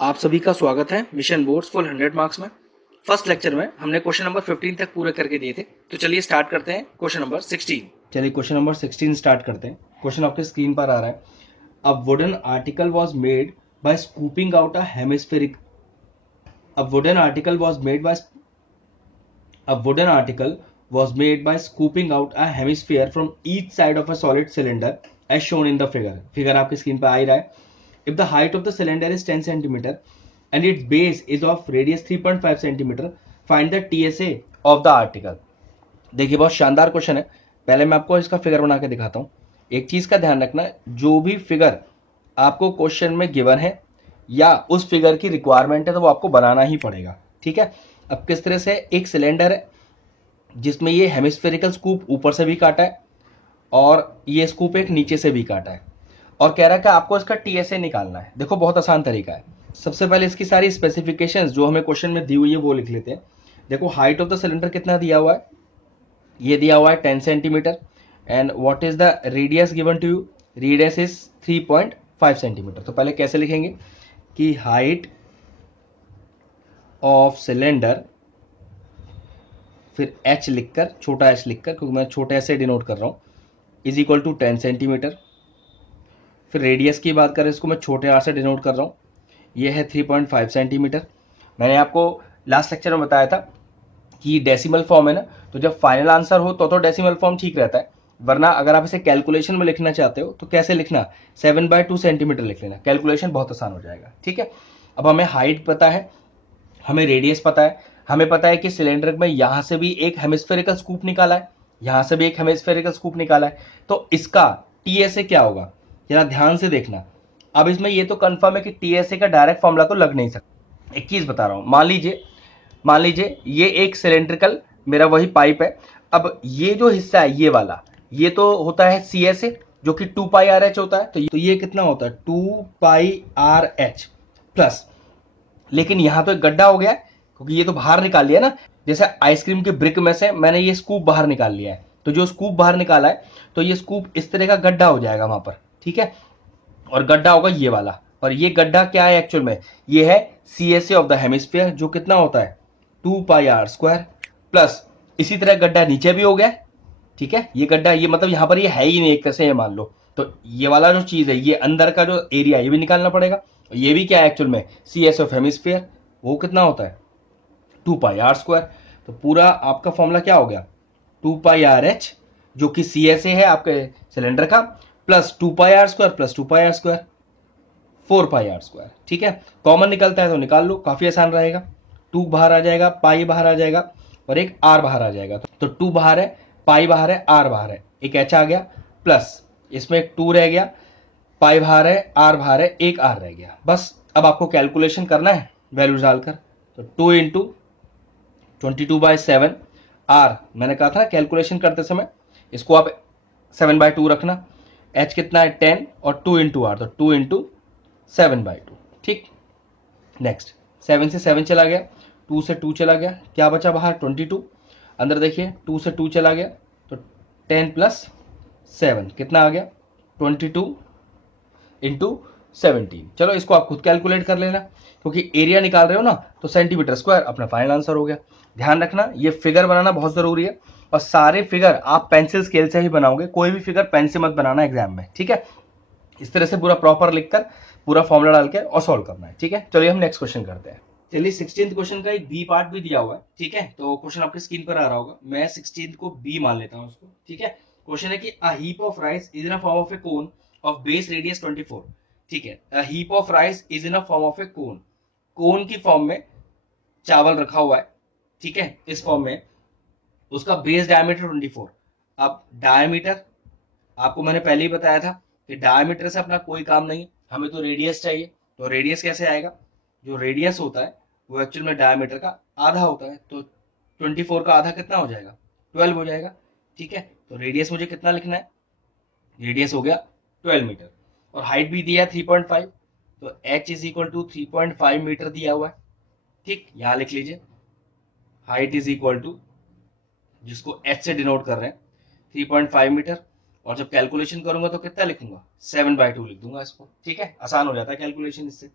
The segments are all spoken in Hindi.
आप सभी का स्वागत है मिशन बोर्ड्स फुल 100 मार्क्स में। फर्स्ट लेक्चर में हमने क्वेश्चन नंबर 15 तक पूरे करके दिए थे, तो चलिए स्टार्ट करते हैं क्वेश्चन नंबर 16। चलिए क्वेश्चन नंबर 16 स्टार्ट करते हैं। क्वेश्चन आपके स्क्रीन पर आ रहा है। A wooden article was made by scooping out a hemispheric a wooden article was made by A wooden article was made by scooping out a hemisphere from each side of a solid cylinder as shown in the figure. Figure आपकी स्क्रीन पर आ ही रहा है। If the height of the cylinder is 10 centimeter and its base is of radius 3.5 centimeter, find the TSA of the article. देखिए बहुत शानदार क्वेश्चन है। पहले मैं आपको इसका फिगर बना के दिखाता हूँ। एक चीज का ध्यान रखना, जो भी फिगर आपको क्वेश्चन में गिवन है या उस फिगर की रिक्वायरमेंट है तो वो आपको बनाना ही पड़ेगा। ठीक है। अब किस तरह से, एक सिलेंडर है जिसमें ये हेमिस्फेरिकल स्कूप ऊपर से भी काटा है और ये स्कूप एक नीचे से भी काटा है, और कह रहा है कि आपको इसका टीएसए निकालना है। देखो बहुत आसान तरीका है। सबसे पहले इसकी सारी स्पेसिफिकेशंस जो हमें क्वेश्चन में दी हुई है वो लिख लेते हैं। देखो हाइट ऑफ द सिलेंडर कितना दिया हुआ है, ये दिया हुआ है 10 centimetre. And what is the radius given to you, radius is 3.5 centimetre. तो पहले कैसे लिखेंगे कि हाइट ऑफ सिलेंडर, फिर एच लिखकर, छोटा एच लिखकर, क्योंकि मैं छोटे एच से डिनोट कर रहा हूं, इज इक्वल टू 10 सेंटीमीटर। फिर रेडियस की बात करें, इसको मैं छोटे आर से डिनोट कर रहा हूं, ये है 3.5 सेंटीमीटर। मैंने आपको लास्ट लेक्चर में बताया था कि डेसिमल फॉर्म है ना, तो जब फाइनल आंसर हो तो डेसिमल फॉर्म ठीक रहता है, वरना अगर आप इसे कैलकुलेशन में लिखना चाहते हो तो कैसे लिखना, 7/2 सेंटीमीटर लिख लेना, कैलकुलेशन बहुत आसान हो जाएगा। ठीक है। अब हमें हाइट पता है, हमें रेडियस पता है, हमें पता है कि सिलेंडर में यहां से भी एक हेमिस्फेरिकल स्कूप निकाला है, यहां से भी एक हेमिस्फेरिकल स्कूप निकाला है, तो इसका टीएसए क्या होगा जरा ध्यान से देखना। अब इसमें ये तो कंफर्म है कि टीएसए का डायरेक्ट फॉर्मूला तो लग नहीं सकता। एक चीज बता रहा हूं, मान लीजिए ये एक सिलेंड्रिकल मेरा वही पाइप है। अब ये जो हिस्सा है ये वाला, ये तो होता है CSA जो कि 2πRH होता है, तो ये कितना होता है 2πRH प्लस, लेकिन यहां तो एक गड्ढा हो गया है क्योंकि ये तो बाहर निकाल लिया ना, जैसे आइसक्रीम के ब्रिक में से मैंने ये स्कूप बाहर निकाल लिया है, तो जो स्कूप बाहर निकाला है तो ये स्कूप इस तरह का गड्ढा हो जाएगा वहां पर। ठीक है। और गड्ढा होगा ये वाला, और ये गड्ढा क्या है एक्चुअल में, ये है CSA ऑफ द हेमिस्फीयर जो कितना होता है 2πr² प्लस, इसी तरह गड्ढा नीचे भी हो गया। ठीक है। ये गड्ढा, ये मतलब यहां पर ये है ही नहीं एक तरह से, ये मान लो, तो ये वाला जो चीज है, ये अंदर का जो एरिया ये भी निकालना पड़ेगा। ये भी क्या है एक्चुअल में CSA ऑफ हेमिस्फीयर, वो कितना होता है 2πr²। तो पूरा आपका फॉर्मूला क्या हो गया 2πRH जो कि CSA है आपके सिलेंडर का, plus 2πr² plus 2πr², 4πr²। ठीक है। कॉमन निकलता है तो निकाल लो, काफी आसान रहेगा। 2 बाहर आ जाएगा, पाई बाहर आ जाएगा, और एक r बाहर आ जाएगा। तो 2 बाहर है, पाई बाहर है, r बाहर है, एक h आ गया, प्लस इसमें एक 2 रह गया, पाई बाहर है, r बाहर है, एक r रह गया। बस अब आपको कैलकुलेशन करना है वैल्यूज डालकर। तो 2 इंटू 22/7 r, मैंने कहा था कैलकुलेशन करते समय इसको आप 7/2 रखना। h कितना है 10 और 2 इंटू r, तो 2 इंटू 7/2। ठीक। नेक्स्ट 7 से 7 चला गया, 2 से 2 चला गया, क्या बचा बाहर 22। अंदर देखिए 2 से 2 चला गया, तो 10 प्लस 7 कितना आ गया 22 इंटू 17। चलो इसको आप खुद कैलकुलेट कर लेना, क्योंकि एरिया निकाल रहे हो ना, तो सेंटीमीटर स्क्वायर अपना फाइनल आंसर हो गया। ध्यान रखना ये फिगर बनाना बहुत जरूरी है, और सारे फिगर आप पेंसिल स्केल से ही बनाओगे, कोई भी फिगर पेन से मत बनाना एग्जाम में। ठीक है। इस तरह से पूरा प्रॉपर लिखकर पूरा फॉर्मूला डाल के और सॉल्व करना है। ठीक है। चलिए हम नेक्स्ट क्वेश्चन करते हैं। चलिए 16th क्वेश्चन का एक बी पार्ट भी दिया हुआ है। ठीक है। तो क्वेश्चन आपकी स्क्रीन पर आ रहा होगा, मैं 16th को बी मान लेता हूं उसको। ठीक है। क्वेश्चन है कि a heap of rice is in a form of a cone of base radius 24। ठीक है। A heap of rice is in a form of a cone, cone की फॉर्म में चावल रखा हुआ है। ठीक है। इस फॉर्म में उसका बेस डायमीटर 24। अब डायमीटर आपको मैंने पहले ही बताया था कि डायमीटर से अपना कोई काम नहीं, हमें तो रेडियस चाहिए। तो रेडियस कैसे आएगा, जो रेडियस होता है वो एक्चुअल में डायमीटर का आधा होता है, तो 24 का आधा कितना हो जाएगा 12 हो जाएगा। ठीक है। तो रेडियस मुझे कितना लिखना है, रेडियस हो गया 12 मीटर, और हाइट भी दिया है 3.5, तो h is equal to 3.5 metre दिया हुआ है। ठीक। यहां लिख लीजिए हाइट इज इक्वल टू, जिसको h से डिनोट कर रहे हैं, 3.5 मीटर, और जब कैलकुलेशन करूंगा तो कितना लिखूंगा 7/2 लिख दूंगा इसको। ठीक है। आसान हो जाता है कैलकुलेशन इससे।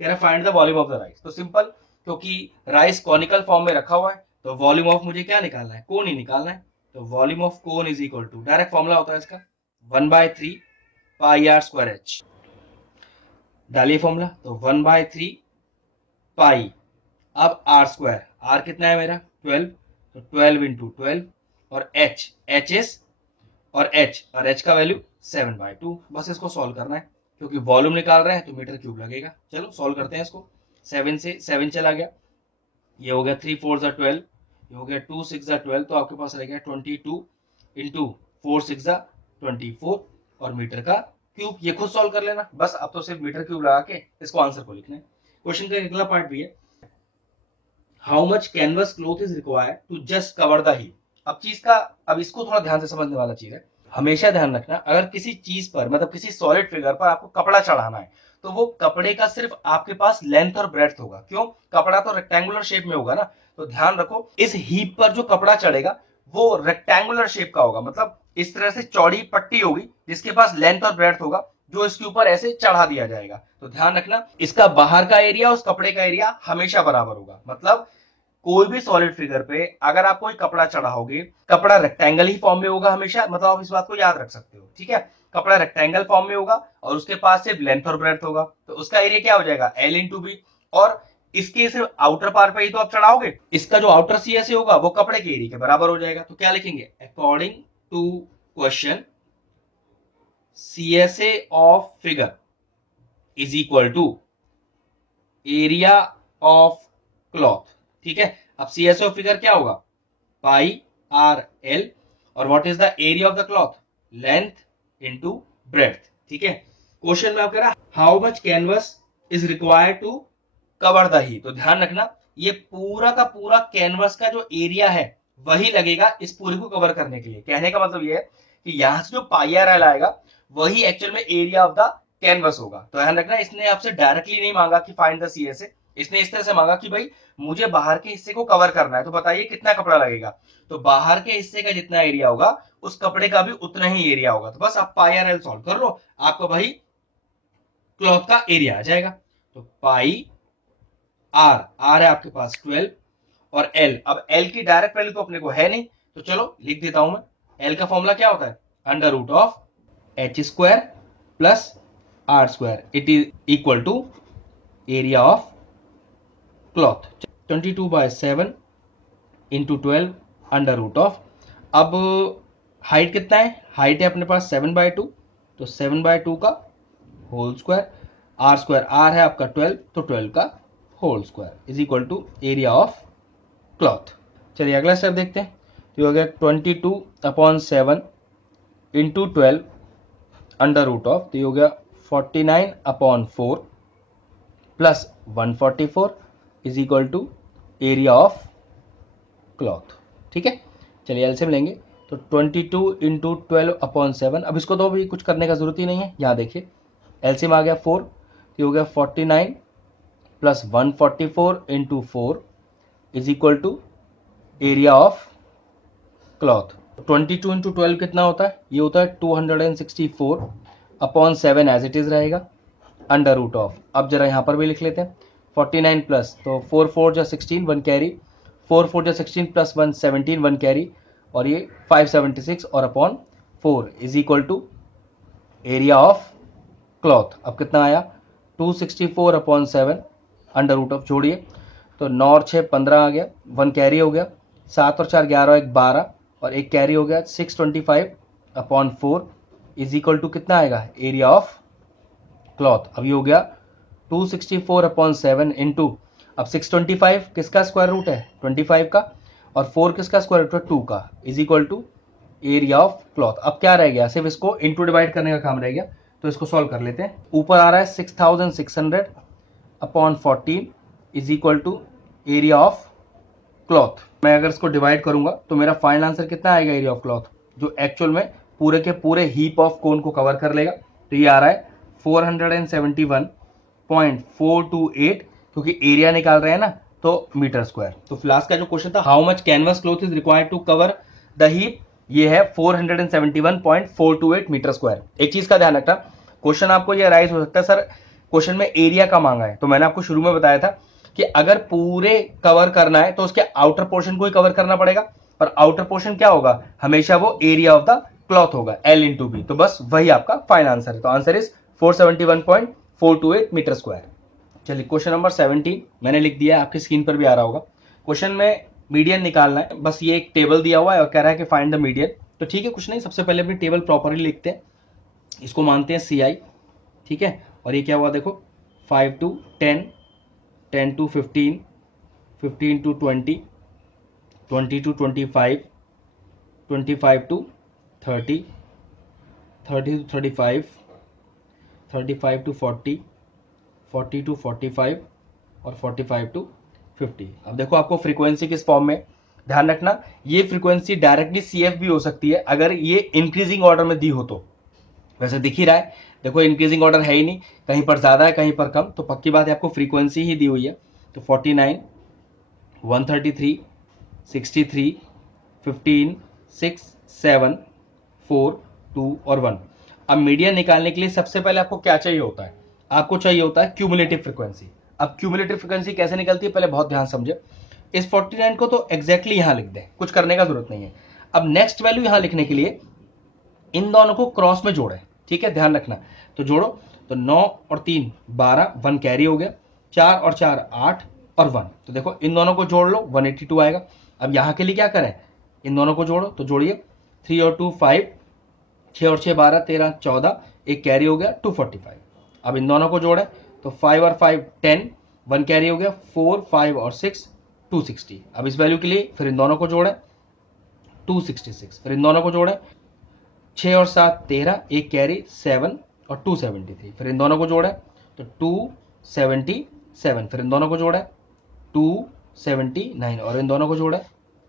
कह रहा find the volume of the rice. तो सिंपल, क्योंकि राइस कॉनिकल फॉर्म में रखा हुआ है तो वॉल्यूम ऑफ मुझे क्या निकालना है, कोन ही निकालना है। तो volume of cone is equal to, direct formula होता है इसका 1/3 पाई आर स्क्वायर एच। डालिए फॉर्मूला, तो 1/3 पाई, अब आर स्क्वायर, आर कितना है मेरा 12, तो 12 इंटू 12 और एच, एच इज और एच का वैल्यू 7/2। बस इसको सॉल्व करना है, क्योंकि वॉल्यूम निकाल रहे हैं तो मीटर क्यूब लगेगा। चलो सॉल्व करते हैं इसको। 7 से 7 चला गया, ये हो गया 3 4 12, ये हो गया 2 6 12, तो आपके पास रह गया 22 इंटू 4 6 24 और मीटर का क्यूब। ये खुद सॉल्व कर लेना बस, अब तो सिर्फ मीटर क्यूब लगा के इसको आंसर को लिखना है। क्वेश्चन का अगला पार्ट भी है, how much canvas cloth is required to just cover the heap. अब चीज का, अब इसको थोड़ा ध्यान से समझने वाला चीज है। हमेशा ध्यान रखना, अगर किसी चीज पर मतलब किसी सॉलिड फिगर पर आपको कपड़ा चढ़ाना है तो वो कपड़े का सिर्फ आपके पास लेंथ और ब्रेड्थ होगा। क्यों, कपड़ा तो रेक्टेंगुलर शेप में होगा ना, तो ध्यान रखो इस हीप पर जो कपड़ा चढ़ेगा वो रेक्टेंगुलर शेप का होगा, मतलब इस तरह से चौड़ी पट्टी होगी जिसके पास लेंथ और ब्रेड्थ होगा, जो इसके ऊपर ऐसे चढ़ा दिया जाएगा। तो ध्यान रखना इसका बाहर का एरिया उस कपड़े का एरिया हमेशा बराबर होगा। मतलब कोई भी सॉलिड फिगर पे अगर आप कोई कपड़ा चढ़ाओगे, कपड़ा रेक्टेंगल ही फॉर्म में होगा हमेशा, मतलब आप इस बात को याद रख सकते हो, ठीक है। कपड़ा रेक्टेंगल फॉर्म में होगा और उसके पास सिर्फ लेंथ और ब्रेड्थ होगा, तो उसका एरिया क्या हो जाएगा L इंटू बी, और इसके सिर्फ आउटर पार्ट पे ही तो आप चढ़ाओगे, इसका जो आउटर CSA होगा वो कपड़े के एरिया के बराबर हो जाएगा। तो क्या लिखेंगे, according to question CSA of figure is equal to area of cloth, ठीक है। अब CSA ऑफ फिगर क्या होगा, पाई आर एल, और what is the area of the cloth, length into breadth, ठीक है। क्वेश्चन में आप कह रहा how much canvas is required to cover the heap. तो ध्यान रखना ये पूरा का पूरा कैनवस का जो एरिया है वही लगेगा इस पूरे को कवर करने के लिए। कहने का मतलब ये है कि यहां से जो पाई आर एल आएगा वही एक्चुअल में एरिया ऑफ द कैनवस होगा। तो ध्यान रखना इसने आपसे डायरेक्टली नहीं मांगा कि फाइंड द CSA, इसने इस तरह से मांगा कि भाई मुझे बाहर के हिस्से को कवर करना है, तो बताइए कितना कपड़ा लगेगा। तो बाहर के हिस्से का जितना एरिया होगा उस कपड़े का भी उतना ही एरिया होगा। तो बस आप पाई आर एल सॉल्व कर लो, आपको भाई क्लॉथ का एरिया आ जाएगा। तो पाई आर है आपके पास 12 और एल, अब एल की डायरेक्ट वैल्यू तो अपने को है नहीं, तो चलो लिख देता हूं मैं। एल का फॉर्मूला क्या होता है, under root of H square plus R square, it is equal to area of cloth. 22/7 into 12 under root of, अब हाइट कितना है, हाइट है अपने पास 7/2, तो 7/2 का whole square, r square, r है आपका 12, तो 12 का whole square is equal to area of cloth. चलिए अगला स्टेप देखते हैं। तो हो गया 22/7 इंटू 12 अंडर रूट ऑफ, तो ये हो गया 49/4 plus 144 is equal to area of cloth, ठीक है। चलिए एलसीएम लेंगे, तो 22 इंटू 12/7, अब इसको तो भी कुछ करने का जरूरत ही नहीं है। यहाँ देखिए एलसीएम आ गया 4, तो हो गया 49 plus 144 into 4 is equal to area of cloth. 22 into 12 कितना होता है, ये होता है 264/7 एज इट इज रहेगा, अंडर रूट ऑफ, अब जरा यहाँ पर भी लिख लेते हैं 49 प्लस, तो 4 4 जा 16 1 कैरी, 4 4 जा 16 प्लस 1 17 1 कैरी, और ये 576 और upon 4 is equal to area of cloth. अब कितना आया 264/7 अंडर रूट ऑफ, जोड़िए तो 9 और 6 15 आ गया, 1 कैरी हो गया, 7 और 4 11 1 12 और 1 कैरी हो गया, 625/4 इज इक्वल टू कितना आएगा एरिया ऑफ क्लॉथ। अब ये हो गया 264/7 इंटू, अब 625 किसका स्क्वायर रूट है 25 का, और 4 किसका स्क्वायर रूट है 2 का, is equal to area of cloth. अब क्या रह गया, सिर्फ इसको इंटू डिवाइड करने का काम रह गया, तो इसको सॉल्व कर लेते हैं। ऊपर आ रहा है 6600/14 is equal to area of cloth. मैं अगर इसको डिवाइड करूंगा तो मेरा फाइनल आंसर कितना आएगा एरिया ऑफ क्लॉथ, जो एक्चुअल में पूरे के पूरे हीप ऑफ कोन को कवर कर लेगा। तो ये आ रहा है 471.428, क्योंकि एरिया निकाल रहे हैं ना तो मीटर स्क्वायर। तो लास्ट का जो क्वेश्चन था how much canvas cloth is required to cover the heap, ये है 471.428 मीटर स्क्वायर। एक चीज का ध्यान रखना, क्वेश्चन आपको ये राइज हो सकता है सर क्वेश्चन में एरिया का मांगा है, तो मैंने आपको शुरू में बताया था कि अगर पूरे कवर करना है तो उसके आउटर पोर्शन को ही कवर करना पड़ेगा, और आउटर पोर्शन क्या होगा, हमेशा वो एरिया ऑफ द क्लॉथ होगा, L इंटू बी। तो बस वही आपका फाइनल आंसर है। तो आंसर इज 471.428 मीटर स्क्वायर। चलिए क्वेश्चन नंबर 17 मैंने लिख दिया, आपकी स्क्रीन पर भी आ रहा होगा। क्वेश्चन में मीडियन निकालना है, बस ये एक टेबल दिया हुआ है और कह रहा है कि फाइंड द मीडियन। तो ठीक है, कुछ नहीं, सबसे पहले अपनी टेबल प्रॉपरली लिखते हैं, इसको मानते हैं CI, ठीक है। और ये क्या हुआ देखो, 5 to 10, 10 to 15, 15 to 20, 20 to 25, 25 to 30, 30 to 35, 35 to 40, 40 to 45 और 45 to 50। अब देखो आपको फ्रीक्वेंसी किस फॉर्म में, ध्यान रखना ये फ्रीक्वेंसी डायरेक्टली CF भी हो सकती है अगर ये इंक्रीजिंग ऑर्डर में दी हो तो। वैसे दिख ही रहा है, देखो इंक्रीजिंग ऑर्डर है ही नहीं, कहीं पर ज्यादा है कहीं पर कम, तो पक्की बात है आपको फ्रीक्वेंसी ही दी हुई है। तो 49, 133, 63, 15, 6, 7, 4, 2 और 1। अब मीडियन निकालने के लिए सबसे पहले आपको क्या चाहिए होता है, आपको चाहिए होता है क्यूमुलेटिव फ्रीक्वेंसी। अब क्यूमुलेटिव फ्रीक्वेंसी कैसे निकलती है, पहले बहुत ध्यान समझे। इस 49 को तो एग्जैक्टली यहां लिख दें, कुछ करने का जरूरत नहीं है। अब नेक्स्ट वैल्यू यहां लिखने के लिए इन दोनों को क्रॉस में जोड़े, ठीक है, ध्यान रखना। तो जोड़ो, तो 9 और 3 12, 1 कैरी हो गया, 4 और 4 8 और 1। तो देखो इन दोनों को जोड़ लो, 182 आएगा। अब यहां के लिए क्या करें, इन दोनों को जोड़ो, तो जोड़िए 3 और 2 5, 6 और 6 12 13 14, एक कैरी हो गया 245। अब इन दोनों को जोड़े, तो 5 और 5 10, 1 कैरी हो गया, 4 5 और 6 260। अब इस वैल्यू के लिए फिर इन दोनों को जोड़े 266, फिर इन दोनों को जोड़े 6 और 7 13, एक कैरी 7 और 273, फिर इन दोनों को जोड़े तो 277, फिर इन दोनों को जोड़े 279 और इन दोनों को जोड़े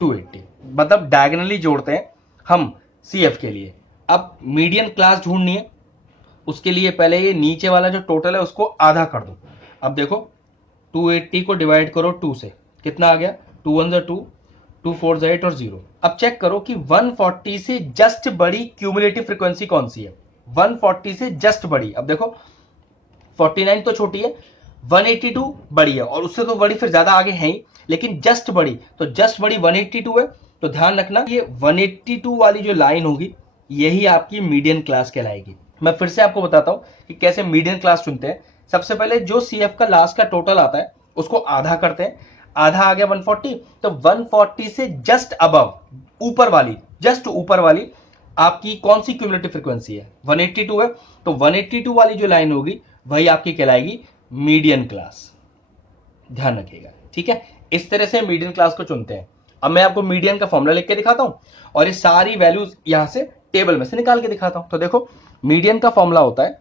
280। मतलब डायगोनली जोड़ते हैं हम CF के लिए। अब मीडियन क्लास ढूंढनी है, उसके लिए पहले ये नीचे वाला जो टोटल है उसको आधा कर दो। अब देखो 280 को डिवाइड करो 2 से, कितना आ गया, 2 1 2, 2 4 8 और 0। अब चेक करो कि 140 से जस्ट बड़ी क्यूमुलेटिव फ्रीक्वेंसी कौन सी है, 140 से जस्ट बड़ी। अब देखो 49 तो छोटी है, 182 बड़ी है, और उससे तो बड़ी फिर ज्यादा आगे है ही, लेकिन जस्ट बड़ी, तो जस्ट बड़ी 182 है। तो ध्यान रखना ये 182 वाली जो लाइन होगी यही आपकी मीडियन क्लास कहलाएगी। मैं फिर से आपको बताता हूं कि कैसे मीडियन क्लास चुनते हैं। सबसे पहले जो CF का लास्ट का टोटल आता है उसको आधा करते हैं, आधा आ गया 140, तो 140 से जस्ट अबव, ऊपर वाली, जस्ट ऊपर वाली आपकी कौन सी क्यूमुलेटिव फ्रीक्वेंसी है, 182 है। तो 182 वाली जो लाइन होगी वही आपकी कहलाएगी मीडियन क्लास, ध्यान रखिएगा, ठीक है। इस तरह से मीडियन क्लास को चुनते हैं। अब मैं आपको मीडियन का फॉर्मूला लिख के दिखाता हूं और ये सारी वैल्यूज यहां से टेबल में से निकाल के दिखाता हूं। तो देखो मीडियन का फॉर्मूला होता है,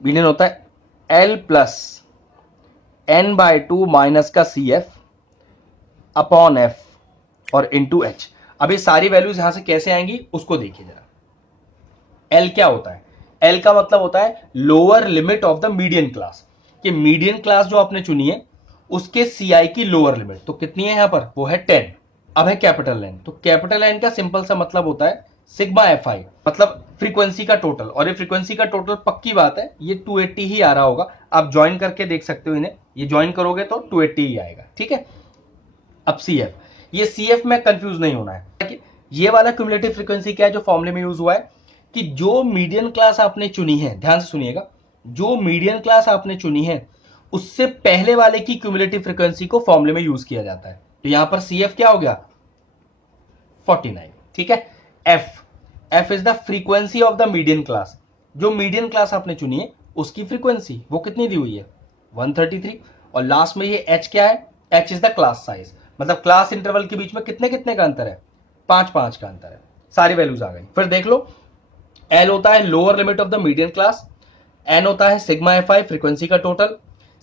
मीडियन होता है L प्लस n/2 माइनस का CF अपॉन F और इंटू H। अब ये सारी वैल्यूज यहां से कैसे आएंगी उसको देखिए जरा। L क्या होता है, L का मतलब होता है lower limit of the median class, कि मीडियन क्लास जो आपने चुनी है उसके CI की लोअर लिमिट तो कितनी है यहां पर, वो है 10। अब है कैपिटल N, तो कैपिटल N का सिंपल सा मतलब होता है सिग्मा FI, मतलब फ्रीक्वेंसी का टोटल। और ये फ्रीक्वेंसी का टोटल पक्की बात है ये 280 ही आ रहा होगा, आप ज्वाइन करके देख सकते हो इन्हें, ये ज्वाइन करोगे तो 280 ही आएगा, ठीक है। अब CF, ये CF में कंफ्यूज नहीं होना है। ये वाला क्यूमुलेटिव फ्रीक्वेंसी क्या है जो फॉर्मूले में यूज हुआ है, कि जो मीडियन क्लास आपने चुनी है, ध्यान से सुनिएगा, जो मीडियन क्लास आपने चुनी है उससे पहले वाले की क्यूमुलेटिव फ्रीक्वेंसी को फॉर्मूले में यूज किया जाता है। तो यहां पर CF क्या हो गया 49, ठीक है। F is the frequency of the median class, जो मीडियन क्लास आपने चुनी है उसकी फ्रीक्वेंसी वो कितनी दी हुई है 133। और लास्ट में ये H क्या है, H is the class size, मतलब क्लास इंटरवल के बीच में कितने कितने का अंतर है, 5 का अंतर है। सारी वैल्यूज आ गई। फिर देख लो L होता है lower limit of the median class, N होता है सिग्मा FI फ्रीक्वेंसी का टोटल,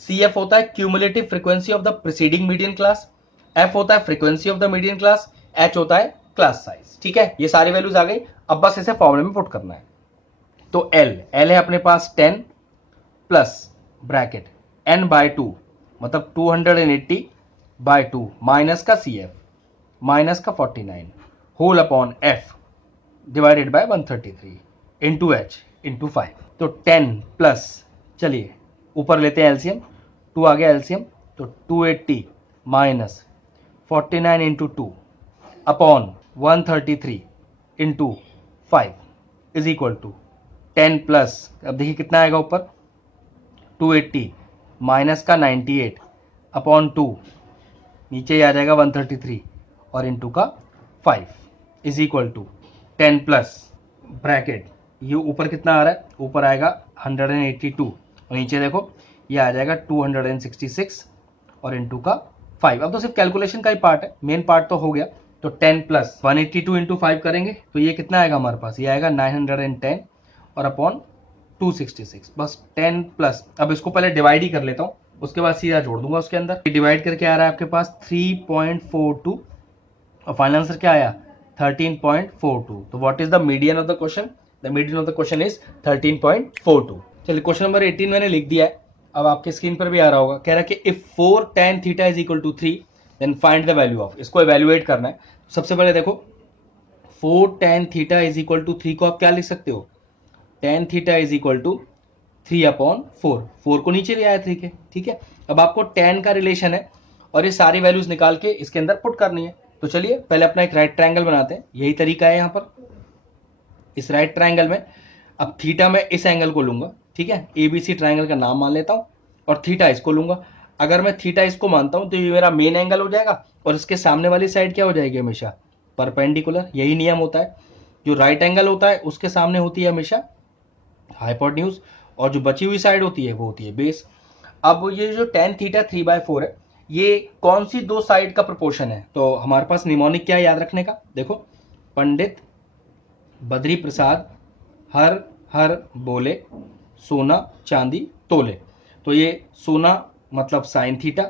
CF होता है cumulative frequency of the preceding median class, F होता है frequency of the median class, H होता है क्लास साइज, ठीक है। ये सारी वैल्यूज आ गई, अब बस इसे फॉर्मूले में पुट करना है। तो L है अपने पास 10 प्लस ब्रैकेट n/2 मतलब 280/2 माइनस का CF माइनस का 49 whole upon F divided by 133 into H into 5। तो 10 प्लस चलिए ऊपर लेते हैं एलसीएम, 2 आ गया एलसीएम, तो 280 minus 49 into 2 upon 133 into 5 is equal to 10 plus, अब देखिए कितना आएगा ऊपर, 280 माइनस का 98 अपॉन 2, नीचे ही आ जाएगा 133 और इंटू का 5 is equal to 10 plus bracket, ये ऊपर कितना आ रहा है, ऊपर आएगा 182 और नीचे देखो ये आ जाएगा 266 और इंटू का 5। अब तो सिर्फ कैलकुलेशन का ही पार्ट है, मेन पार्ट तो हो गया। तो 10 प्लस 182 इंटू 5 करेंगे तो ये कितना आएगा हमारे पास, ये आएगा 910 और अपॉन 266, बस 10 प्लस। अब इसको पहले डिवाइड ही कर लेता हूँ, उसके बाद सीधा जोड़ दूंगा उसके अंदर। डिवाइड करके आ रहा है आपके पास 3.42 और फाइनल आंसर क्या आया 13.42। तो what is the median of the question, the median of the question is 13.42। चलिए क्वेश्चन नंबर 18 मैंने लिख दिया है, अब आपके स्क्रीन पर भी आ रहा होगा। कह रहा है कि if 4 tan theta is equal to 3 then find the value of, इसको इवैल्यूएट करना है। सबसे पहले देखो 4 tan theta is equal to 3 को आप क्या लिख सकते हो, tan theta is equal to 3 upon 4, 4 को नीचे ले आया 3 के, ठीक है। अब आपको tan का रिलेशन है और ये सारी वैल्यूज निकाल के इसके अंदर पुट करनी है। तो चलिए पहले अपना एक राइट ट्रायंगल बनाते हैं, यही तरीका है यहाँ पर। इस राइट ट्रायंगल में अब थीटा में इस एंगल को लूंगा, ठीक है, एबीसी ट्रायंगल का नाम मान लेता हूं और थीटा इसको लूंगा। अगर मैं थीटा इसको मानता हूं तो ये मेरा मेन एंगल हो जाएगा और इसके सामने वाली साइड क्या हो जाएगी, हमेशा परपेंडिकुलर। यही नियम होता है, जो राइट एंगल होता है उसके सामने होती है हमेशा हाइपोटेन्यूज और जो बची हुई साइड होती है वो होती है बेस। अब ये जो tan थीटा 3/4 है, ये कौन सी दो साइड का प्रोपोर्शन है, तो हमारे पास निमोनिक क्या है याद रखने का, देखो पंडित बद्री प्रसाद हर हर बोले सोना चांदी तोले। तो ये सोना मतलब साइन थीटा,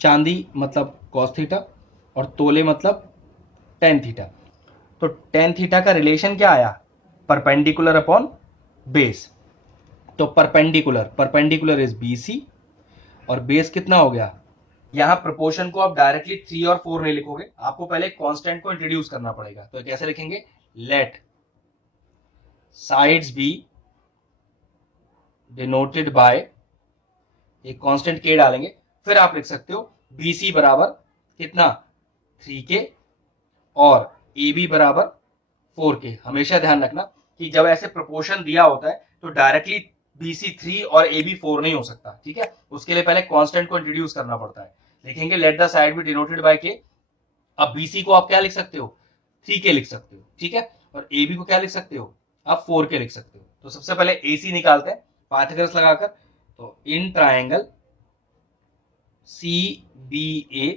चांदी मतलब कॉस थीटा और तोले मतलब टेन थीटा। तो टेन थीटा का रिलेशन क्या आया, परपेंडिकुलर अपॉन बेस। तो परपेंडिकुलर इज बीसी और बेस कितना हो गया। यहां प्रोपोर्शन को आप डायरेक्टली 3 और 4 नहीं लिखोगे, आपको पहले कांस्टेंट को इंट्रोड्यूस करना पड़ेगा। तो कैसे लिखेंगे, let sides be denoted by, एक कांस्टेंट के डालेंगे, फिर आप लिख सकते हो BC बराबर कितना 3K और AB बराबर 4K। हमेशा ध्यान रखना कि जब ऐसे प्रोपोर्शन दिया होता है तो डायरेक्टली BC 3 और AB 4 नहीं हो सकता, ठीक है। उसके लिए पहले कांस्टेंट को इंट्रोड्यूस करना पड़ता है। लिखेंगे let the side B denoted bye K। अब BC को आप क्या लिख सकते हो, 3K लिख सकते हो, ठीक है, और AB को क्या लिख सकते हो, आप 4K लिख सकते हो। तो सबसे पहले AC निकालते हैं पाइथागोरस लगाकर। तो इन ट्रायंगल CBA,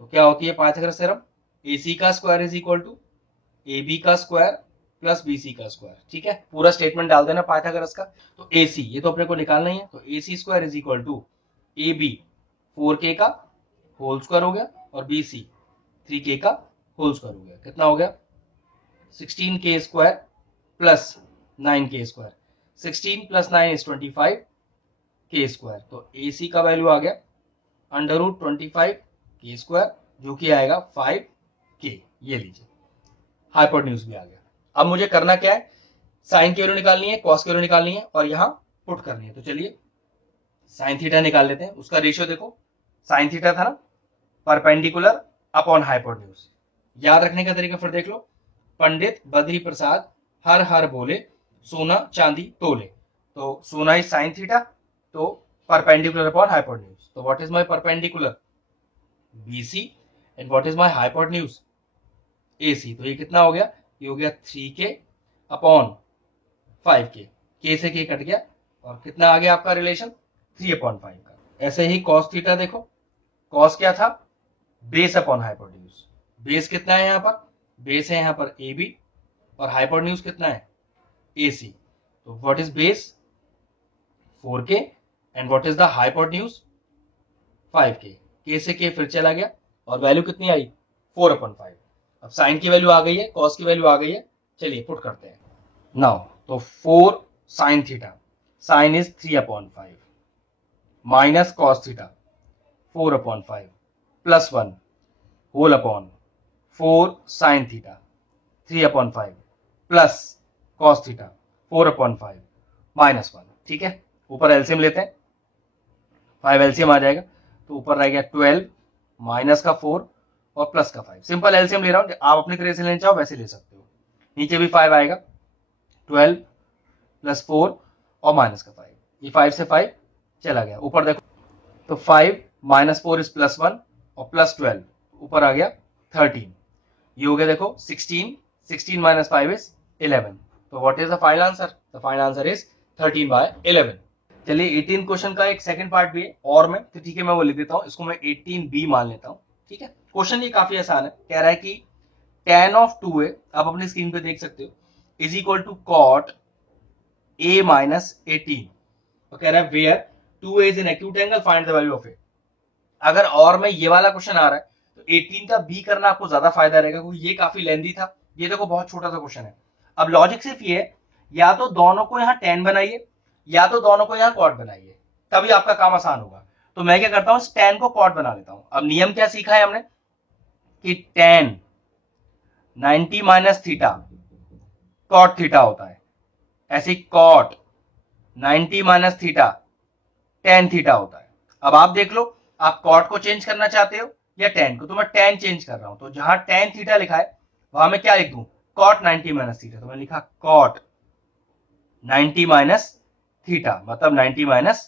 तो क्या होती है पाइथागोरस थ्योरम, AC का square is equal to AB का स्क्वायर प्लस BC का स्क्वायर, ठीक है। पूरा स्टेटमेंट डाल देना पाइथागोरस का। तो AC ये तो अपने को निकालना ही है, तो AC square is equal to AB 4K का होल स्क्वायर हो गया और BC 3K का होल स्क्वायर हो गया। कितना हो गया 16K square plus 9K square, 16 plus 9 is 25K square. तो AC का वैल्यू आ गया √25K स्क्वायर, जो कि आएगा 5K। ये लीजिए हाइपोटेन्यूज भी आ गया। अब मुझे करना क्या है, साइन की वैल्यू निकालनी है, कॉस की वैल्यू निकालनी है और यहां पुट करनी है। तो चलिए साइन थीटा निकाल लेते हैं। उसका रेशियो देखो, साइन थीटा था ना परपेंडिकुलर अपॉन हाइपोटेन्यूज। याद रखने का तरीका फिर देख लो, पंडित बद्री प्रसाद हर हर बोले सोना चांदी तोले। तो सोना इज साइन थीटा, तो परपेंडिकुलर अपॉन हाइपोटेन्यूज। तो what is my perpendicular BC and what is my hypotenuse AC। तो ये कितना हो गया, ये हो गया 3K अपॉन 5K, K से K कट गया और कितना आ गया आपका रिलेशन 3/5 का। ऐसे ही cos थीटा देखो, cos क्या था बेस अपॉन हाइपोटेन्यूज। बेस कितना है यहाँ पर, बेस है यहाँ पर AB और हाइपोटेन्यूज कितना है AC। तो what is base 4K and what is the hypotenuse 5K। K से K फिर चला गया और वैल्यू कितनी आई 4/5। अब साइन की वैल्यू आ गई है, कॉस की वैल्यू आ गई है, चलिए पुट करते हैं नाउ। तो 4 sine theta, sine is 3/5 minus cos theta 4/5 plus 1 whole upon 4 sine theta 3/5 plus cos theta 4/5 minus 1, ठीक है। ऊपर एलसीएम लेते हैं, 5 एलसीएम आ जाएगा, तो ऊपर रह गया 12 माइनस का 4 और प्लस का 5। सिंपल एलसीएम ले रहा हूं, आप अपनी तरह से लेना चाहो वैसे ले सकते हो। नीचे भी 5 आएगा, 12 प्लस 4 और माइनस का 5, ये 5 से 5 चला गया। ऊपर देखो तो 5 माइनस 4 इज प्लस 1 और प्लस 12 ऊपर आ गया 13, ये हो गया देखो 16, 16 माइनस 5 इज 11। तो what is the final answer? The final answer is 13/11। चलिए 18 क्वेश्चन का एक सेकंड पार्ट भी है और में, तो ठीक है मैं वो लिख देता हूं, इसको मैं 18B मान लेता हूं। ठीक है, क्वेश्चन ये काफी आसान है। कह रहा है कि tan ऑफ 2a, आप अपनी स्क्रीन पे देख सकते हो, is equal to cot a minus 18, और कह रहा है where 2a is an acute angle, find the value of a। अगर और में ये वाला क्वेश्चन आ रहा है तो 18 का बी करना आपको ज्यादा फायदा रहेगा, क्योंकि ये काफी लेंदी था, ये देखो बहुत छोटा सा क्वेश्चन है। अब लॉजिक सिर्फ ये है, या तो दोनों को यहाँ tan बनाइए या तो दोनों को यहाँ cot बनाइए, तभी आपका काम आसान होगा। तो मैं क्या करता हूं, tan को cot बना लेता हूं। अब नियम क्या सीखा है हमने कि tan 90 minus theta cot theta होता है, ऐसे cot 90 minus theta tan theta होता है। अब आप देख लो, आप cot को चेंज करना चाहते हो या tan को, तो मैं tan चेंज कर रहा हूं, तो जहां tan थीटा लिखा है वहां मैं क्या लिख दूं, cot 90 माइनस थीटा, तो मैं लिखा cot 90 माइनस थीटा, मतलब 90 माइनस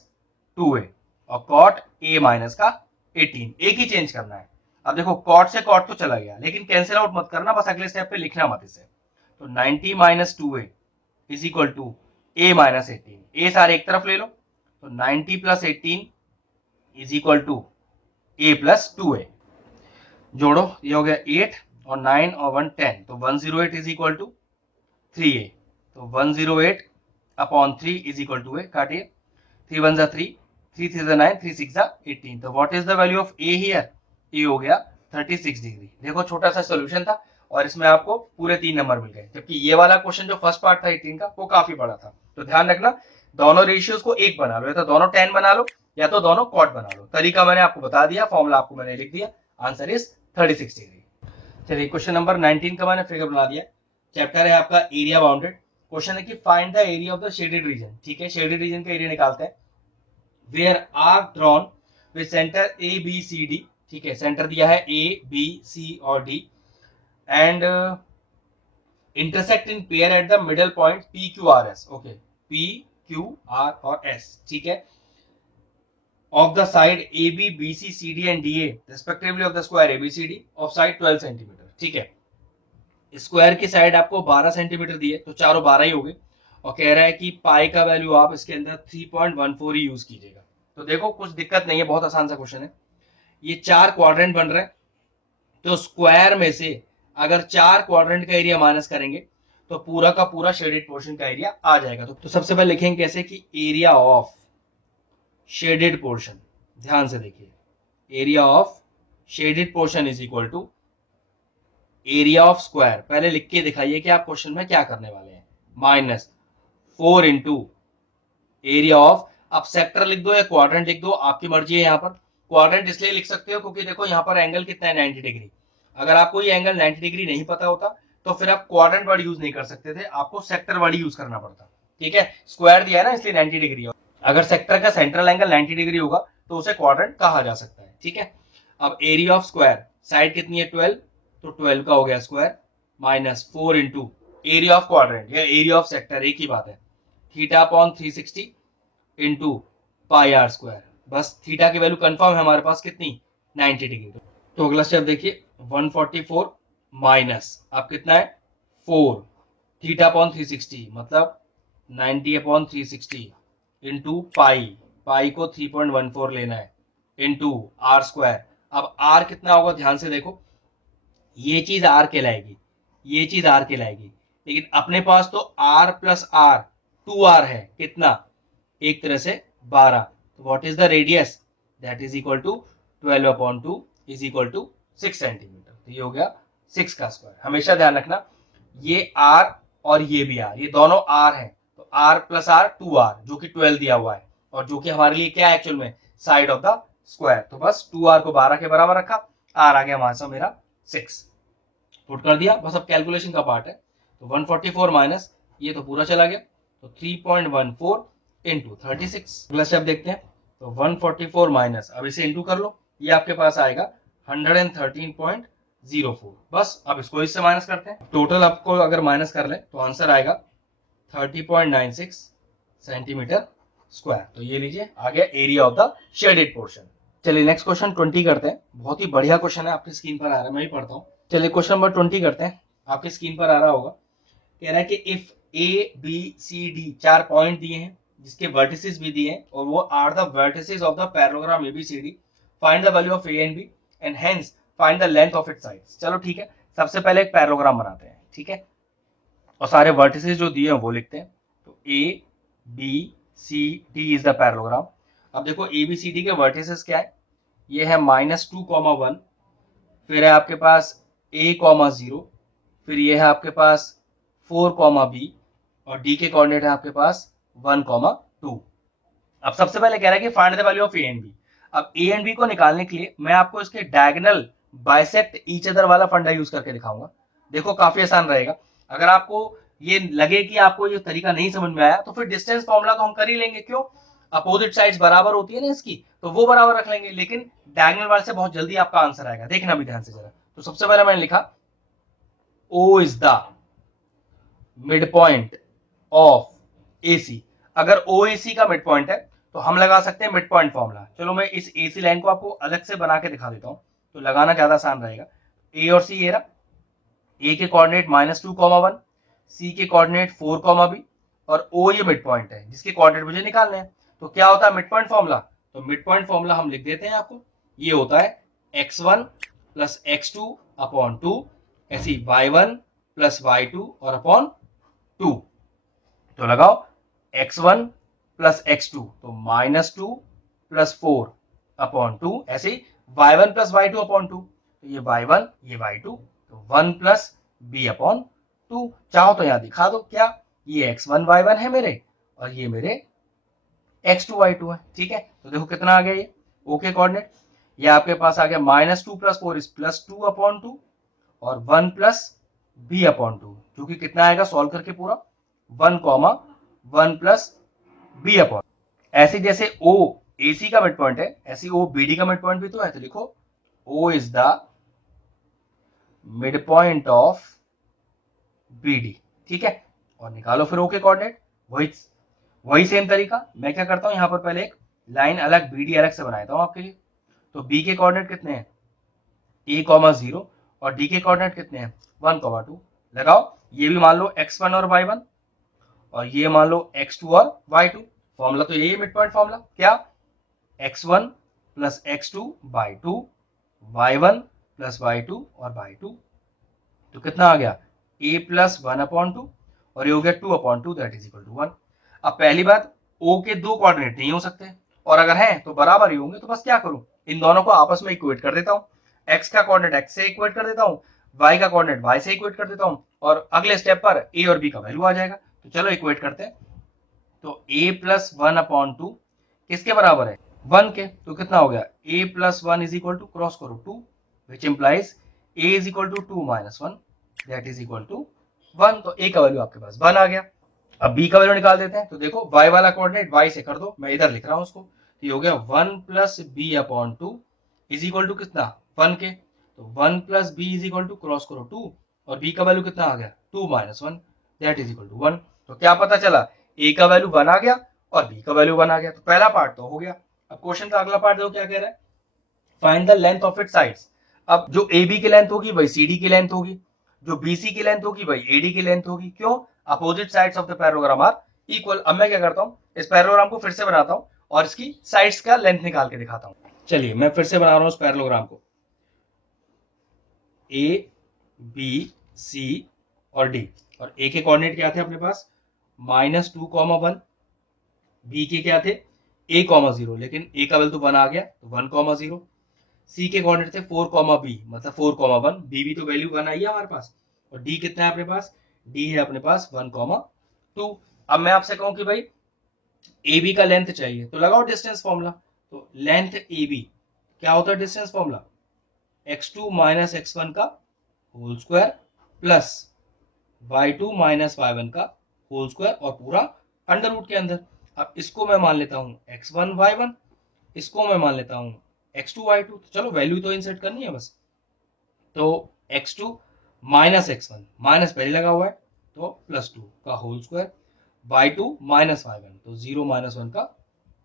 2a, और cot a माइनस का 18, एक ही चेंज करना है। अब देखो cot से cot तो चला गया, लेकिन कैंसिल आउट मत करना, बस अगले स्टेप पे लिखना मत इसे। तो 90 minus 2a is equal to a minus 18, a सारे एक तरफ ले लो, तो 90 plus 18 is equal to a plus 2a। जोड़ो, ये हो गया 8 और 9 और 1 10, तो 108 इज इक्वल टू 3a, तो 108 upon 3 is equal to a। काटिए, 3 1 जा 3, 3 3 जा 9, 3 6 जा 18, तो what is the value of a here? a हो गया 36 डिग्री। देखो छोटा सा सॉल्यूशन था और इसमें आपको पूरे 3 नंबर मिल गए, जबकि ये वाला क्वेश्चन जो फर्स्ट पार्ट था 18 का वो काफी बड़ा था। तो ध्यान रखना, दोनों रेशियोज को एक बना लो, या तो दोनों tan बना लो या तो दोनों cot बना लो। तरीका मैंने आपको बता दिया, फॉर्मूला आपको मैंने लिख दिया, आंसर इज 36 डिग्री। चलिए क्वेश्चन नंबर 19 का मैंने फिगर बना दिया। चैप्टर है आपका एरिया बाउंडेड। क्वेश्चन है कि find the area of the shaded region. ठीक है, शेडेड रीजन का एरिया निकालते हैं। Where arc drawn with centre A B C D. ठीक है, सेंटर दिया है ए बी सी और D, and intersect in pair at the middle point P Q R S. Okay, P Q R और एस, ठीक है, of the side AB, BC, CD and DA respectively of the square ABCD of side 12 centimetre. ठीक है, स्क्वायर की साइड आपको 12 सेंटीमीटर दी है, तो चारों 12 ही हो गए, और कह रहा है कि पाई का वैल्यू आप इसके अंदर 3.14 ही यूज कीजिएगा। तो देखो कुछ दिक्कत नहीं है, बहुत आसान सा क्वेश्चन है। ये 4 क्वाड्रेंट बन रहे हैं, तो स्क्वायर में से अगर 4 क्वाड्रेंट का एरिया माइनस करेंगे तो पूरा का पूरा शेडेड पोर्शन का एरिया आ जाएगा। तो सबसे पहले लिखेंगे कैसे कि एरिया ऑफ शेडेड पोर्शन, ध्यान से देखिए, area of shaded portion is equal to area of square. पहले लिख के दिखाइए कि आप क्वेश्चन में क्या करने वाले हैं, माइनस 4 इंटू एरिया ऑफ, आप सेक्टर लिख दो या क्वाड्रेंट लिख दो, आपकी मर्जी है। यहाँ पर क्वाड्रेंट इसलिए लिख सकते हो क्योंकि देखो यहाँ पर एंगल कितना है, 90 डिग्री। अगर आपको ये एंगल 90 डिग्री नहीं पता होता तो फिर आप क्वाड्रेंट वर्ड यूज नहीं कर सकते थे, आपको सेक्टर वर्ड यूज करना पड़ता। ठीक है, स्क्वायर दिया है ना इसलिए 90 डिग्री, अगर सेक्टर का सेंट्रल एंगल 90 डिग्री होगा तो उसे क्वाड्रेंट कहा जा सकता है। ठीक है, अब एरिया ऑफ स्क्वायर, साइड कितनी है 12, तो 12 का हो गया square, minus 4 into area of quadrant या एरिया ऑफ सेक्टर, एक ही बात है, theta upon 360 into pi are square. बस थीटा की वैल्यू कंफर्म है हमारे पास कितनी, 90 डिग्री। तो अगला स्टेप देखिए, 144 माइनस अब कितना है 4, थीटा अपॉन 360 मतलब 90 अपॉन 360 इंटू पाई, पाई को 3.14 लेना है, इंटू आर स्क्वायर। अब आर कितना होगा ध्यान से देखो, ये चीज आर कहलाएगी, ये चीज आर कहलाएगी, लेकिन अपने पास तो आर प्लस आर 2r है, कितना, एक तरह से 12। तो what is the radius, that is equal to 12 upon 2 is equal to 6 centimetre. तो ये हो गया 6 का स्क्वायर। हमेशा ध्यान रखना ये आर और ये भी आर, ये दोनों आर है, तो आर प्लस आर 2r जो कि 12 दिया हुआ है, और जो कि हमारे लिए क्या है एक्चुअल में, साइड ऑफ द स्क्वायर। तो बस 2r को 12 के बराबर रखा, r आ गया वहां से मेरा 6, पुट कर दिया, बस अब कैलकुलेशन का पार्ट है। तो 144 माइनस ये तो पूरा चला गया, तो 3.14 इंटू 36। अगला स्टेप देखते हैं, तो 144 माइनस, अब इसे इंटू कर लो, ये आपके पास आएगा 113.04। बस अब इसको इससे माइनस करते हैं, टोटल आपको अगर माइनस कर ले तो आंसर आएगा 30.96 सेंटीमीटर स्क्वायर। तो ये लीजिए आ गया area of the shaded portion. चलिए नेक्स्ट क्वेश्चन 20 करते हैं, बहुत ही बढ़िया क्वेश्चन है, आपकी स्क्रीन पर आ रहा है, मैं ही पढ़ता हूँ। चलिए क्वेश्चन नंबर 20 करते हैं, आपकी स्क्रीन पर आ रहा होगा। कह रहा है कि if A B C D 4 point दिए हैं जिसके वर्टिसेस भी दिए हैं और वो are the vertices of the parallelogram ABCD, find the value of A and B and hence find the length of its sides. चलो ठीक है, सबसे पहले एक पैराग्राम बनाते हैं, ठीक है, और सारे वर्टिसेस जो दिए हैं वो लिखते हैं। तो A B C D is the parallelogram. अब देखो ए बी सी डी के वर्टिसेस क्या है, ये है -2,1, फिर है आपके पास a,0, फिर ये है आपके पास 4,b और d के कोऑर्डिनेट है आपके पास 1,2। अब सबसे पहले कह रहा है कि find the value of a and b। अब a एंड b को निकालने के लिए मैं आपको इसके डायगोनल बाइसेक्ट ईच अदर वाला फंडा यूज करके दिखाऊंगा। देखो काफी आसान रहेगा। अगर आपको ये लगे कि आपको ये तरीका नहीं समझ में आया तो फिर डिस्टेंस फॉर्मूला तो हम कर ही लेंगे, क्यों, अपोजिट साइड्स बराबर होती है ना इसकी, तो वो बराबर रख लेंगे, लेकिन डायगोनल वाले से बहुत जल्दी आपका आंसर आएगा, देखना भी ध्यान से जरा। तो सबसे पहले मैंने लिखा O is the mid point of AC। अगर OAC का मिड पॉइंट है तो हम लगा सकते हैं मिड पॉइंट फॉर्मूला। चलो मैं इस AC लाइन को आपको अलग से बना के दिखा देता हूं, तो लगाना ज्यादा आसान रहेगा। A और C ये रहा, A के कोऑर्डिनेट -2,1, C के कोऑर्डिनेट 4,b और O ये मिड पॉइंट है जिसके कोऑर्डिनेट मुझे निकालने हैं। तो क्या होता है मिड पॉइंट फॉर्मूला, तो मिड पॉइंट फॉर्मूला हम लिख देते हैं आपको, ये होता है x1 प्लस x2 अपॉन 2, ऐसी y1 प्लस y2 और अपॉन 2। तो लगाओ x1 प्लस x2 तो -2 प्लस 4 अपॉन 2, ऐसे ही y1 प्लस y2 अपॉन 2, तो ये y1 ये y2, तो 1 प्लस b अपॉन 2। चाहो तो यहां दिखा दो, क्या ये x1 y1 है मेरे और ये मेरे x2 y2 है, ठीक है। तो देखो कितना आ गया ये ओके कोऑर्डिनेट, ये आपके पास आ गया -2 प्लस 4 इज +2 अपॉन 2 और 1 प्लस b अपॉन 2, जो कि कितना आएगा सॉल्व करके पूरा 1,1 प्लस b अपॉन। ऐसे जैसे O AC का मिड पॉइंट है ऐसे O BD का मिड पॉइंट भी तो है, तो लिखो O is the mid point of BD, ठीक है, और निकालो फिर O के कोऑर्डिनेट। वही सेम तरीका मैं क्या करता हूं, यहां पर पहले एक लाइन अलग BD अलग से बनाता हूं आपके लिए। तो B के कोऑर्डिनेट कितने हैं a,0 और D के कोऑर्डिनेट कितने हैं 1,2। लगाओ, ये भी मान लो x1 और y1 और ये मान लो x2 और y2। फॉर्मूला तो यही है मिड पॉइंट फॉर्मूला, क्या x1 plus x2 by 2, y1 plus y2 और बाई 2। तो कितना आ गया a प्लस 1 अपॉन 2 और ये हो गया 2 upon 2 that is equal to 1। अब पहली बात O के दो कोऑर्डिनेट नहीं हो सकते और अगर हैं तो बराबर ही होंगे, तो बस क्या करूं, इन दोनों को आपस में इक्वेट कर देता हूं। x का कोऑर्डिनेट x से इक्वेट कर देता हूं, y का कोऑर्डिनेट y से इक्वेट कर देता हूं और अगले स्टेप पर a और b का वैल्यू आ जाएगा। तो चलो इक्वेट करते हैं। तो a प्लस 1 अपॉन 2 किसके बराबर है 1 के, तो कितना हो गया a plus 1 is equal to cross करो 2 which implies a is equal to 2 minus 1 that is equal to 1। तो a का वैल्यू आपके पास 1 आ गया। अब b का वैल्यू निकाल देते हैं। तो देखो y वाला कोऑर्डिनेट y से कर दो, मैं इधर लिख रहा हूं उसको, तो ये हो गया 1 plus b upon 2 is equal to कितना 1 के। तो 1 plus b is equal to cross करो 2 और b का वैल्यू कितना आ गया 2 minus 1 that is equal to 1। तो क्या पता चला a का वैल्यू 1 आ गया और b का वैल्यू 1 आ गया। तो पहला पार्ट तो हो गया। अब क्वेश्चन का अगला पार्ट देखो क्या कह रहा है, find the length of it sides. अब जो AB की लेंथ होगी वही CD की लेंथ होगी, जो BC की लेंथ होगी वही AD की लेंथ होगी। क्यों, opposite sides of the parallelogram are equal. अब मैं क्या करता हूं, इस पैराग्राम को फिर से बनाता हूं और इसकी साइड्स का लेंथ निकाल के दिखाता हूं। चलिए मैं फिर से बना रहा हूं इस पैराग्राम को, A B C और D, और A के कोऑर्डिनेट क्या थे अपने पास -2,1, B के क्या थे a,0, लेकिन A का वैल्यू तो 1 आ गया तो 1,0। C के कोऑर्डिनेट थे 4,b मतलब 4,1, B भी तो वैल्यू 1 आई है हमारे पास, और D कितना है अपने पास, D है अपने पास 1,2। अब मैं आपसे कहूं कि भाई AB का लेंथ चाहिए तो लगाओ डिस्टेंस फॉर्मूला। तो लेंथ AB क्या होता है distance formula, x2 minus x1 का whole square plus y2 minus y1 का होल स्क्वायर और पूरा अंडर रूट के अंदर। अब इसको मैं मान लेता हूँ x1 y1, इसको मैं मान लेता हूँ x2 y2। तो चलो वैल्यू तो इंसर्ट करनी है बस। तो x2 माइनस x1, माइनस पहले लगा हुआ है तो +2 का whole square, y2 minus y1 तो 0 माइनस 1 का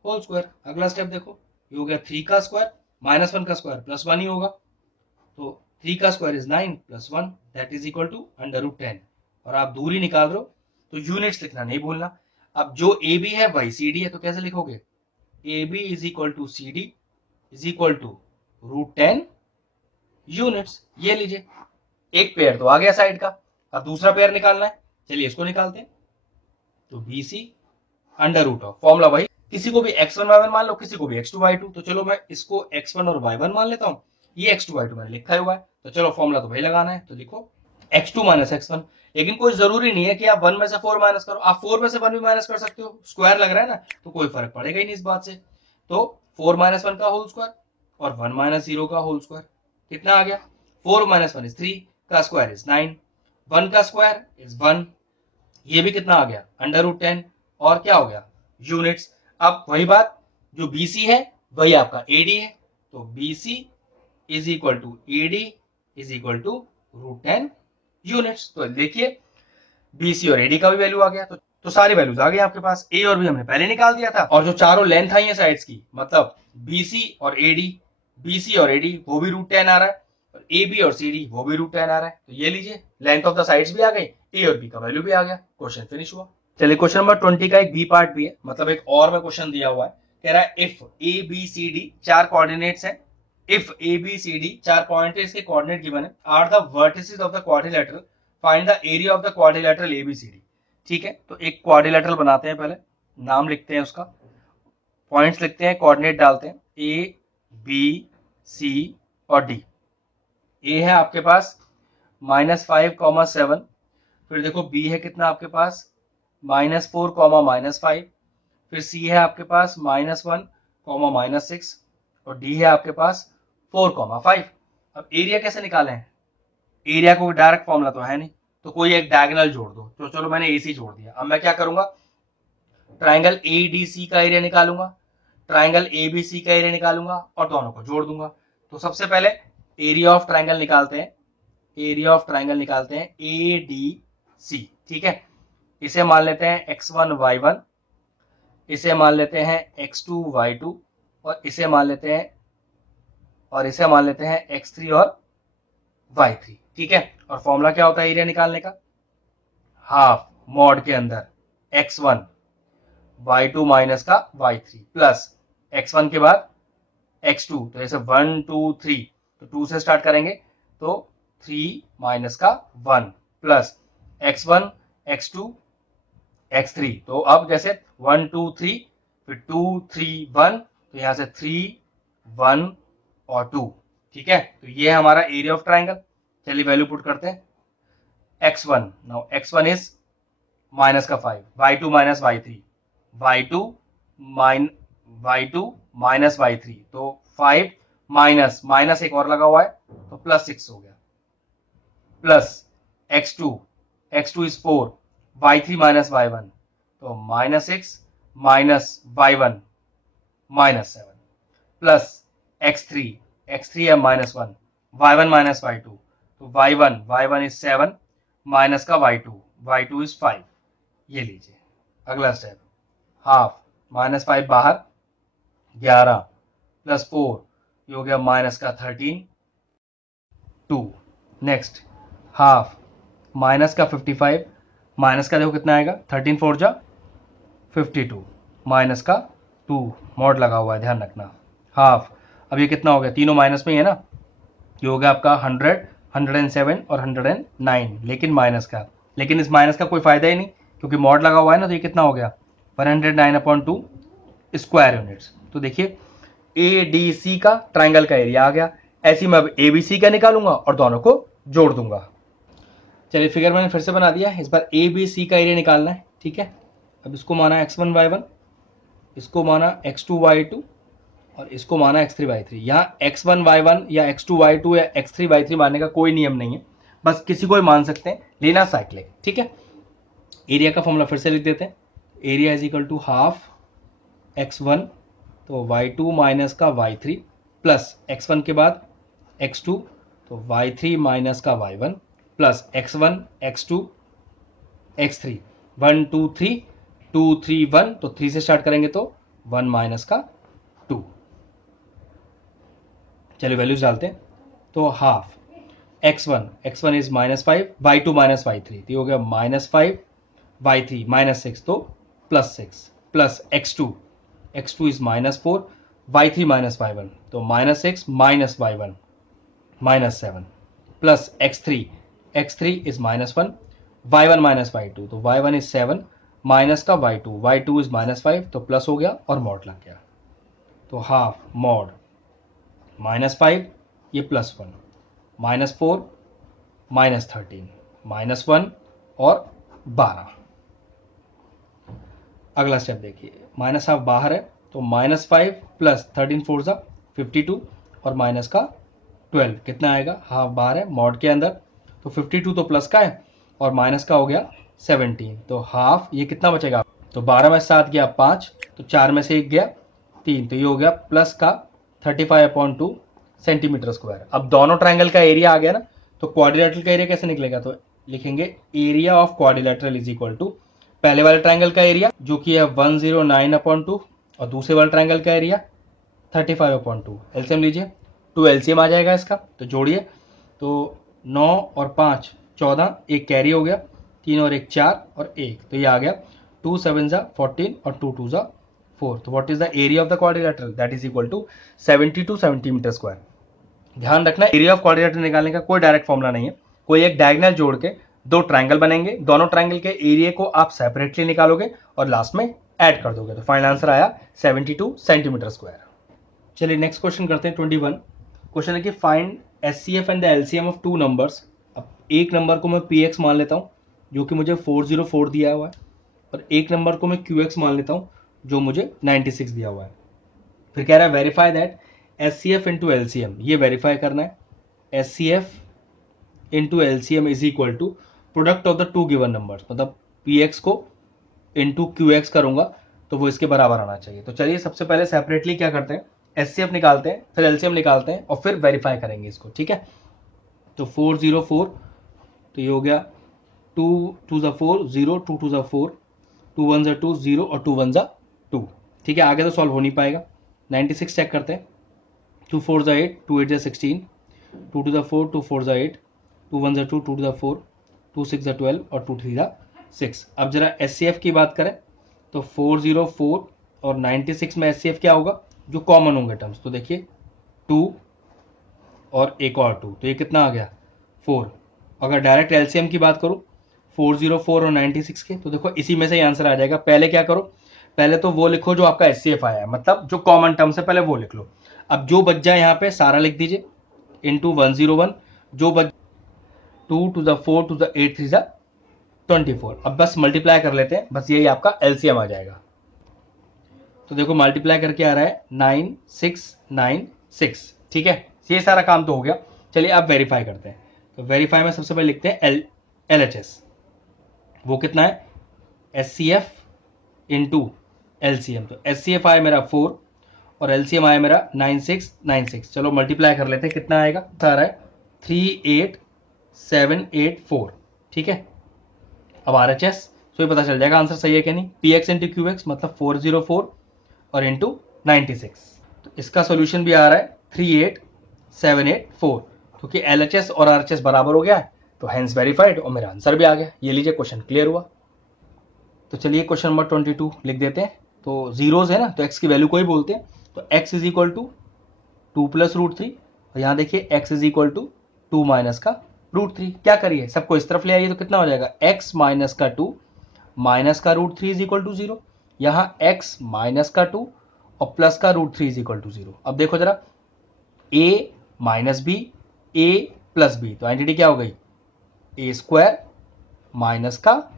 होल स्क्वायर। अगला स्टेप देखो, ये हो गया 3 का स्क्वायर माइनस 1 का स्क्वायर +1 ही होगा। तो 3 का square is 9 +1 that is equal to √10। और आप दूरी निकाल रहे हो तो यूनिट्स लिखना नहीं भूलना। अब जो ए बी है वही सी डी है, तो कैसे लिखोगे, A B is equal to C D is equal to √10 units. ये लीजिए, एक पेयर तो आ गया साइड का, अब दूसरा पेयर निकालना है, चलिए इसको निकालते हैं। तो बी सी √, फॉर्मूला वही, किसी को भी x1 y1 मान लो, किसी को भी x2 y2। तो चलो मैं इसको x1 और y1 मान लेता हूँ, ये x2 y2 मैंने लिखा हुआ है, तो चलो फॉर्मूला तो वही लगाना है। तो लिखो x2 माइनस x1, लेकिन कोई जरूरी नहीं है कि आप 1 में से 4 माइनस करो, आप 4 में से 1 भी माइनस कर सकते हो, स्क्वायर लग रहा है ना, तो कोई फर्क पड़ेगा ही नहीं इस बात से। तो 4 माइनस 1 का होल स्क्वायर और 1 माइनस 0 का होल स्क्वायर कितना आ गया, 4 माइनस 1 इज 3 का स्क्वायर इज 9, 1 का स्क्वायर इज 1, ये भी कितना आ गया √10 और क्या हो गया यूनिट्स। अब वही बात, जो BC है वही आपका AD है, तो BC is equal to AD is equal to √10 units. तो देखिए BC और AD का भी वैल्यू आ गया, तो सारी वैल्यूज आ गई आपके पास। A और B हमने पहले निकाल दिया था, और जो चारों लेंथ आई है साइड्स की, मतलब BC और AD वो भी √10 आ रहा है, और AB और CD वो भी √10 आ रहा है। तो ये लीजिए, लेंथ ऑफ द साइड्स भी आ गई, A और B का वैल्यू भी आ गया, क्वेश्चन फिनिश हुआ। चलिए क्वेश्चन नंबर 20 का एक बी पार्ट भी है, मतलब एक और में क्वेश्चन दिया हुआ है, कह रहा है इफ ABCD 4 कोऑर्डिनेट्स हैं, इफ ABCD 4 पॉइंट है, इसके कोऑर्डिनेट गिवन है, are the vertices of the quadrilateral, find the area of the quadrilateral ABCD। ठीक है, तो एक क्वाड्रिलेटरल बनाते हैं, पहले नाम लिखते हैं उसका, पॉइंट्स लिखते हैं, कोऑर्डिनेट डालते हैं A B C और D। A है आपके पास -5, 7, फिर देखो B है कितना आपके पास -4, -5, फिर C है आपके पास -1, -6 और D है आपके पास 4, 5। अब एरिया कैसे निकालें, एरिया को डायरेक्ट फॉर्मूला तो है नहीं, तो कोई एक डायगोनल जोड़ दो। तो चलो मैंने AC जोड़ दिया। अब मैं क्या करूंगा, ट्राइंगल ADC का एरिया निकालूंगा, ट्राइंगल ABC का एरिया निकालूंगा और दोनों को जोड़ दूंगा। तो सबसे पहले एरिया ऑफ ट्राइंगल निकालते हैं, एरिया ऑफ ट्राइंगल निकालते हैं ADC। ठीक है, इसे मान लेते हैं x1 y1, इसे मान लेते हैं x2 y2 और इसे मान लेते हैं x3 और y3। ठीक है, और फॉर्मूला क्या होता है एरिया निकालने का, हाफ मॉड के अंदर x1 y2 माइनस का y3 प्लस x1 के बाद x2, तो ऐसे 1 2 3, तो 2 से स्टार्ट करेंगे तो 3 माइनस का 1 प्लस x1 x2 x3। तो अब जैसे 1 2 3 फिर 2 3 1, तो यहां से 3 1 और 2। ठीक है, तो ये है हमारा एरिया ऑफ ट्राइंगल। चलिए वैल्यू पुट करते हैं, x1 now x1 is minus का 5, y2 minus y3, y2 minus y3, तो 5 माइनस एक और लगा हुआ है तो +6 हो गया, plus x2 is 4, y3 minus y1, तो -6 माइनस y1 -7 प्लस x3 है -1, y1 माइनस y2, तो y1 इज 7 माइनस का y2 इज 5। ये लीजिए अगला स्टेप, हाफ -5 बाहर 11 प्लस 4, ये हो गया माइनस का 13 2। नेक्स्ट हाफ माइनस का 55, माइनस का देखो कितना आएगा 13 4 जा 52 माइनस का 2, मॉड लगा हुआ है ध्यान रखना, हाफ। अब ये कितना हो गया, तीनों माइनस में ही है ना, ये हो गया आपका 100 107 और 109, लेकिन इस माइनस का कोई फायदा ही नहीं क्योंकि मॉड लगा हुआ है ना, तो ये कितना हो गया 109/2 स्क्वायर यूनिट्स। तो देखिए ADC का ट्राइंगल का एरिया आ गया। ऐसे मैं अब ABC का निकालूंगा और दोनों को जोड़ दूंगा। चलिए फिगर मैंने फिर से बना दिया, इस बार ABC का एरिया निकालना है। ठीक है, अब इसको माना x1 y1, इसको माना x2 y2 और इसको माना x3 y3। यहाँ x1 y1 या x2 y2 या x3 y3 मानने का कोई नियम नहीं है, बस किसी को ही मान सकते हैं, लेना साइक्लिक। ठीक है, एरिया का फॉर्मूला फिर से लिख देते हैं, area is equal to half x1 तो y2 माइनस का y3 प्लस x1 के बाद x2 तो y3 माइनस का y1 plus x1 x2 x3 1 2 3 2 3 1 तो 3 से स्टार्ट करेंगे तो 1 माइनस का 2। चलिए वैल्यूज डालते हैं तो half x1 is -5 y2 minus y3 तो ये हो गया -5 y3 -6 तो +6 plus x2 is -4 y3 minus y1 तो -6 minus y1 -7 plus x3 is -1 y1 minus y2 तो y1 इज 7 माइनस का y2 इज -5 तो प्लस हो गया और मॉड लग गया तो हाफ मॉड -5 ये +1 -4 -13 -1 और 12। अगला स्टेप देखिए माइनस हाफ बाहर है तो -5 प्लस 13 4 सा 52 और माइनस का 12 कितना आएगा, हाफ बाहर है मॉड के अंदर तो 52 तो प्लस का है और माइनस का हो गया 17 तो हाफ ये कितना बचेगा, तो 12 में 7 गया 5 तो 4 में से 1 गया 3 तो ये हो गया प्लस का 35/2 सेंटीमीटर स्क्वायर। अब दोनों ट्रायंगल का एरिया आ गया ना तो क्वाड्रिलेटरल का एरिया कैसे निकलेगा, तो लिखेंगे area of quadrilateral is equal to पहले वाले ट्रायंगल का एरिया जो कि है 109/2 और दूसरे वाले ट्रायंगल का एरिया 35/2। एलसीएम लीजिए 2 एलसीएम आ जाएगा इसका तो जोड़िए तो 9 और 5 14 एक कैरी हो गया 3 और 1 4 और 1 तो ये आ गया 2 7 ज़ा 14 और 2 2 ज़ा 4 तो what is the area of the quadrilateral that is equal to 72 centimetre square. ध्यान रखना एरिया ऑफ क्वाड्रिलेटरल निकालने का कोई डायरेक्ट फॉर्मूला नहीं है, कोई एक डायगोनल जोड़ के दो ट्रायंगल बनेंगे, दोनों ट्रायंगल के एरिया को आप सेपरेटली निकालोगे और लास्ट में ऐड कर दोगे तो फाइनल आंसर आया 72 सेंटीमीटर स्क्वायर। चलिए नेक्स्ट क्वेश्चन करते हैं 21। क्वेश्चन है कि find HCF and the LCM of two numbers. अब एक नंबर को मैं पीएक्स मान लेता हूँ जो कि मुझे 404 दिया हुआ है और एक नंबर को मैं क्यूएक्स मान लेता हूँ जो मुझे 96 दिया हुआ है। फिर कह रहा है verify that HCF into LCM, ये वेरीफाई करना है HCF into LCM is equal to product of the two given numbers, मतलब पीएक्स को इंटू क्यूएक्स करूंगा तो वो इसके बराबर आना चाहिए। तो चलिए सबसे पहले सेपरेटली क्या करते हैं एचसीएफ निकालते हैं फिर एलसीएम निकालते हैं और फिर वेरीफाई करेंगे इसको, ठीक है। तो 404 तो ये हो गया 2 2 ज़ा 4 0 2 2 ज़ा 4 2 1 ज़ा 2 0 और 2 1 ज़ा 2, ठीक है। आगे तो सॉल्व हो नहीं पाएगा। 96 चेक करते हैं 2 4 ज़ा 8 2 8 ज़ा 16 2 2 ज़ा 4 2 4 ज़ा 8 2 1 ज़ा 2 2 ज़ा 4 2 6 ज़ा 12 और 2 3 ज़ा 6। अब जरा एचसीएफ की बात करें तो 404 और 96 में एचसीएफ क्या होगा, जो कॉमन होंगे टर्म्स, तो देखिए 2 और एक और 2 तो ये कितना आ गया 4। अगर डायरेक्ट एलसीएम की बात करूं 404 और 96 के तो देखो इसी में से ही आंसर आ जाएगा। पहले क्या करो, पहले तो वो लिखो जो आपका एचसीएफ आया है, मतलब जो कॉमन टर्म्स है पहले वो लिख लो। अब जो बच जाए यहाँ पे सारा लिख दीजिए इंटू 101, जो बच 2 2 ज़ा 4 2 ज़ा 8 3 ज़ा 24। अब बस मल्टीप्लाई कर लेते हैं, बस यही आपका एलसीएम आ जाएगा। तो देखो मल्टीप्लाई करके आ रहा है 9696, ठीक है। ये सारा काम तो हो गया। चलिए अब वेरीफाई करते हैं। तो वेरीफाई में सबसे पहले लिखते हैं एलएचएस, वो कितना है एचसीएफ इंटू एलसीएम। तो एचसीएफ आया मेरा 4 और एलसीएम आया मेरा 9696। चलो मल्टीप्लाई कर लेते हैं, कितना आएगा, आ रहा है 38784, ठीक है। अब आरएचएस तो ये पता चल जाएगा आंसर सही है कि नहीं। पीएक्स इंटू क्यूएक्स मतलब 404 और इंटू 96, तो इसका सोल्यूशन भी आ रहा है 38784, क्योंकि एलएचएस और आरएचएस बराबर हो गया है तो हेंस वेरीफाइड और मेरा आंसर भी आ गया। ये लीजिए क्वेश्चन क्लियर हुआ। तो चलिए क्वेश्चन नंबर 22 लिख देते हैं। तो जीरोज है ना तो एक्स की वैल्यू को ही बोलते हैं, तो एक्स इज इक्वल टू 2 + √3 और यहाँ देखिए एक्स इज इक्वल टू 2 - का √3। क्या करिए सबको इस तरफ ले आइए तो कितना हो जाएगा x - का 2 माइनस का √3 इज इक्वल टू 0। यहाँ x माइनस का 2 और प्लस का √3 इज इक्वल टू 0। अब देखो जरा a - b a + b तो आइडेंटिटी क्या हो गई a² माइनस का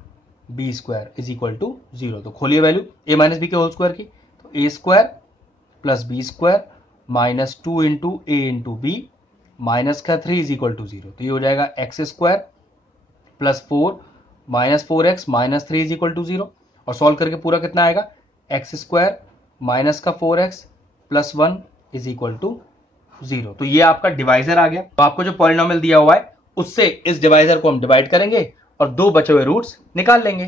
b² इज इक्वल टू 0। तो खोलिए वैल्यू a - b के होल स्क्वायर की, तो a² + b² -2 × a × b minus का 3 इज इक्वल टू 0। तो ये हो जाएगा x² + 4 -4x - 3 is equal to 0 और सॉल्व करके पूरा कितना आएगा x² माइनस का 4x plus 1 is equal to 0। तो ये आपका डिवाइजर आ गया। तो आपको जो पॉलिनोमियल दिया हुआ है उससे इस डिवाइजर को हम डिवाइड करेंगे और दो बचे हुए रूट्स निकाल लेंगे।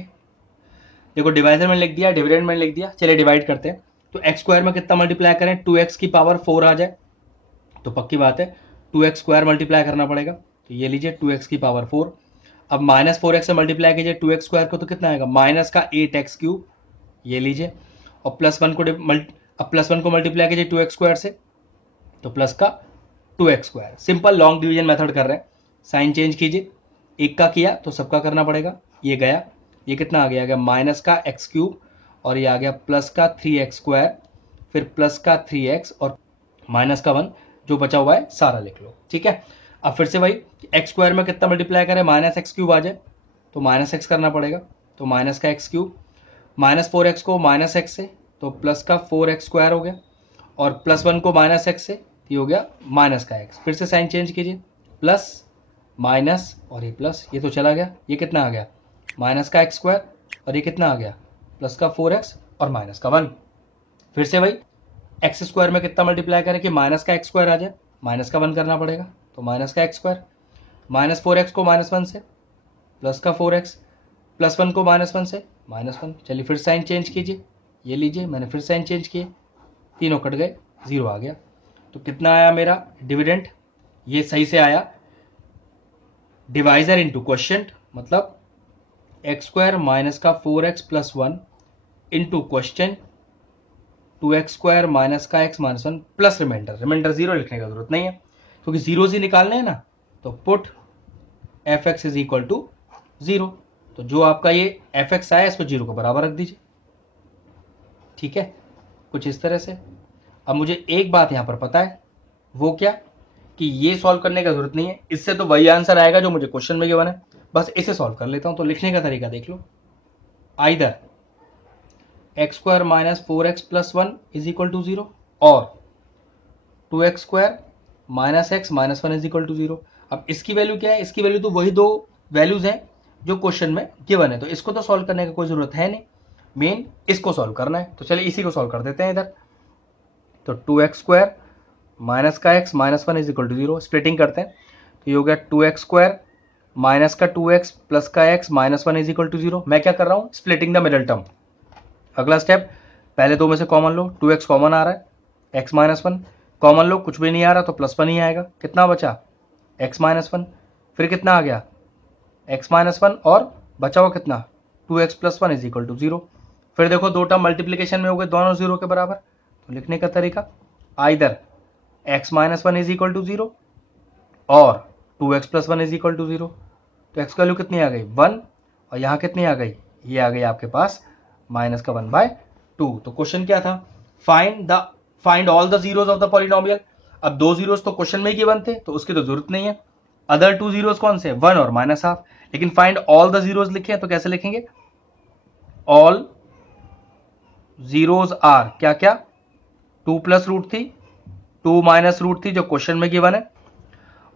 देखो डिवाइजर में लिख दिया, डिविडेंड में लिख दिया। चलिए डिवाइड करते हैं। तो एक्स स्क्वायर में कितना मल्टीप्लाई करें, 2x की पावर 4 आ जाए तो पक्की बात है 2x स्क्वायर मल्टीप्लाई करना पड़ेगा। तो ये लीजिए 2x की पावर 4। अब माइनस 4x से मल्टीप्लाई कीजिए 2x स्क्वायर को तो कितना आएगा, माइनस का 8x क्यूब। ये लीजिए और प्लस 1 को अब प्लस 1 को मल्टीप्लाई कीजिए 2x स्क्वायर से तो प्लस का 2x square. Simple long division method कर रहे हैं। साइन चेंज कीजिए, एक का किया तो सबका करना पड़ेगा। ये गया, ये कितना आ गया माइनस का x क्यूब और ये आ गया प्लस का 3x स्क्वायर, फिर प्लस का 3x और माइनस का 1। जो बचा हुआ है सारा लिख लो, ठीक है। अब फिर से वही एक्स स्क्वायर में कितना मल्टीप्लाई करें, माइनस एक्स क्यूब आ जाए तो माइनस एक्स करना पड़ेगा। तो माइनस का एक्स क्यूब, माइनस 4x को माइनस एक्स से तो प्लस का 4x स्क्वायर हो गया और प्लस 1 को माइनस एक्स से ये हो गया माइनस का एक्स। फिर से साइन चेंज कीजिए, प्लस माइनस और ये प्लस, ये तो चला गया। ये कितना आ गया माइनस का एक्स स्क्वायर और ये कितना आ गया प्लस का 4x और माइनस का 1। फिर से वही एक्स स्क्वायर में कितना मल्टीप्लाई करें कि माइनस का एक्स स्क्वायर आ जाए, माइनस का 1 करना पड़ेगा। तो माइनस का एक्स स्क्वायर, माइनस 4x को माइनस 1 से प्लस का 4x, प्लस 1 को माइनस 1 से माइनस 1। चलिए फिर साइन चेंज कीजिए, ये लीजिए मैंने फिर साइन चेंज किए, तीनों कट गए, 0 आ गया। तो कितना आया मेरा डिविडेंड, ये सही से आया डिवाइजर इंटू क्वोशिएंट, मतलब एक्स स्क्वायर माइनस का 4x plus 1 into quotient 2x square minus का x minus 1 plus remainder. Remainder 0 लिखने का जरूरत नहीं है क्योंकि जीरोज ही निकालने हैं ना। तो put fx is equal to 0। तो जो आपका ये fx आया इसको 0 के बराबर रख दीजिए, ठीक है, कुछ इस तरह से। अब मुझे एक बात यहां पर पता है, वो क्या कि ये सॉल्व करने का जरूरत नहीं है, इससे तो वही आंसर आएगा जो मुझे क्वेश्चन में गिवन है। बस इसे सॉल्व कर लेता हूं। तो लिखने का तरीका देख लो, either x square minus 4x plus 1 is equal to 0 और 2x square minus x minus 1 is equal to 0। अब इसकी वैल्यू क्या है, इसकी वैल्यू तो वही दो वैल्यूज हैं जो क्वेश्चन में गिवन है, तो इसको तो सॉल्व करने का कोई जरूरत है नहीं, मेन इसको सॉल्व करना है। तो चलिए इसी को सॉल्व कर देते हैं इधर। तो 2x स्क्वायर माइनस का x minus 1 is equal to 0, splitting करते हैं तो ये हो गया 2x स्क्वायर माइनस का 2x प्लस का x minus 1 is equal to 0। मैं क्या कर रहा हूँ, स्प्लिटिंग द मिडिल टर्म। अगला स्टेप, पहले दो में से कॉमन लो, 2x कॉमन आ रहा है, x माइनस 1 कॉमन लो, कुछ भी नहीं आ रहा तो प्लस 1 ही आएगा। कितना बचा x माइनस 1, फिर कितना आ गया x माइनस 1 और बचा हुआ कितना 2x plus 1 is equal to 0। फिर देखो दो टर्म मल्टीप्लीकेशन में हो गए, दोनों 0 के बराबर। तो लिखने का तरीका, either x minus 1 is equal to 0 और 2x plus 1 is equal to 0। तो x वैल्यू कितनी आ गई 1 और यहाँ कितनी आ गई, ये आ गई आपके पास माइनस का 1/2। तो क्वेश्चन क्या था, find all the zeros of the polynomial. अब दो जीरोज तो क्वेश्चन में ही गिवन थे तो उसकी तो जरूरत नहीं है। अदर टू जीरोज कौन से, 1 और माइनस हाफ। लेकिन फाइंड ऑल द जीरोज लिखे हैं तो कैसे लिखेंगे, ऑल जीरोज आर क्या क्या, 2 प्लस रूट थी, 2 माइनस रूट थी जो क्वेश्चन में गिवन है,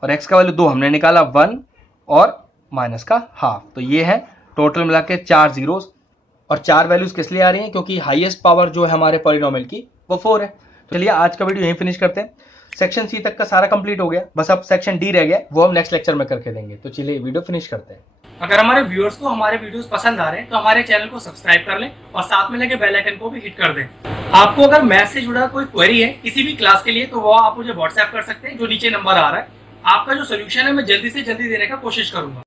और x का वैल्यू 2 हमने निकाला 1 और माइनस का हाफ। तो ये है टोटल मिला के 4 जीरोज। और 4 वैल्यूज किस लिए आ रही हैं, क्योंकि हाईएस्ट पावर जो है हमारे पॉलिनोमियल की वो 4 है। तो चलिए आज का वीडियो यहीं फिनिश करते हैं। सेक्शन सी तक का सारा कंप्लीट हो गया, बस अब सेक्शन डी रह गया, वो हम नेक्स्ट लेक्चर में करके देंगे। तो चलिए वीडियो फिनिश करते हैं। अगर हमारे व्यूअर्स को हमारे वीडियोस पसंद आ रहे हैं तो हमारे चैनल को सब्सक्राइब कर लें और साथ में लगे बेल आइकन को भी हिट कर दें। आपको अगर मैथ से जुड़ा कोई क्वेरी है किसी भी क्लास के लिए तो वो आप मुझे व्हाट्सएप कर सकते हैं, जो नीचे नंबर आ रहा है। आपका जो सोल्यूशन है मैं जल्दी से जल्दी देने का कोशिश करूंगा।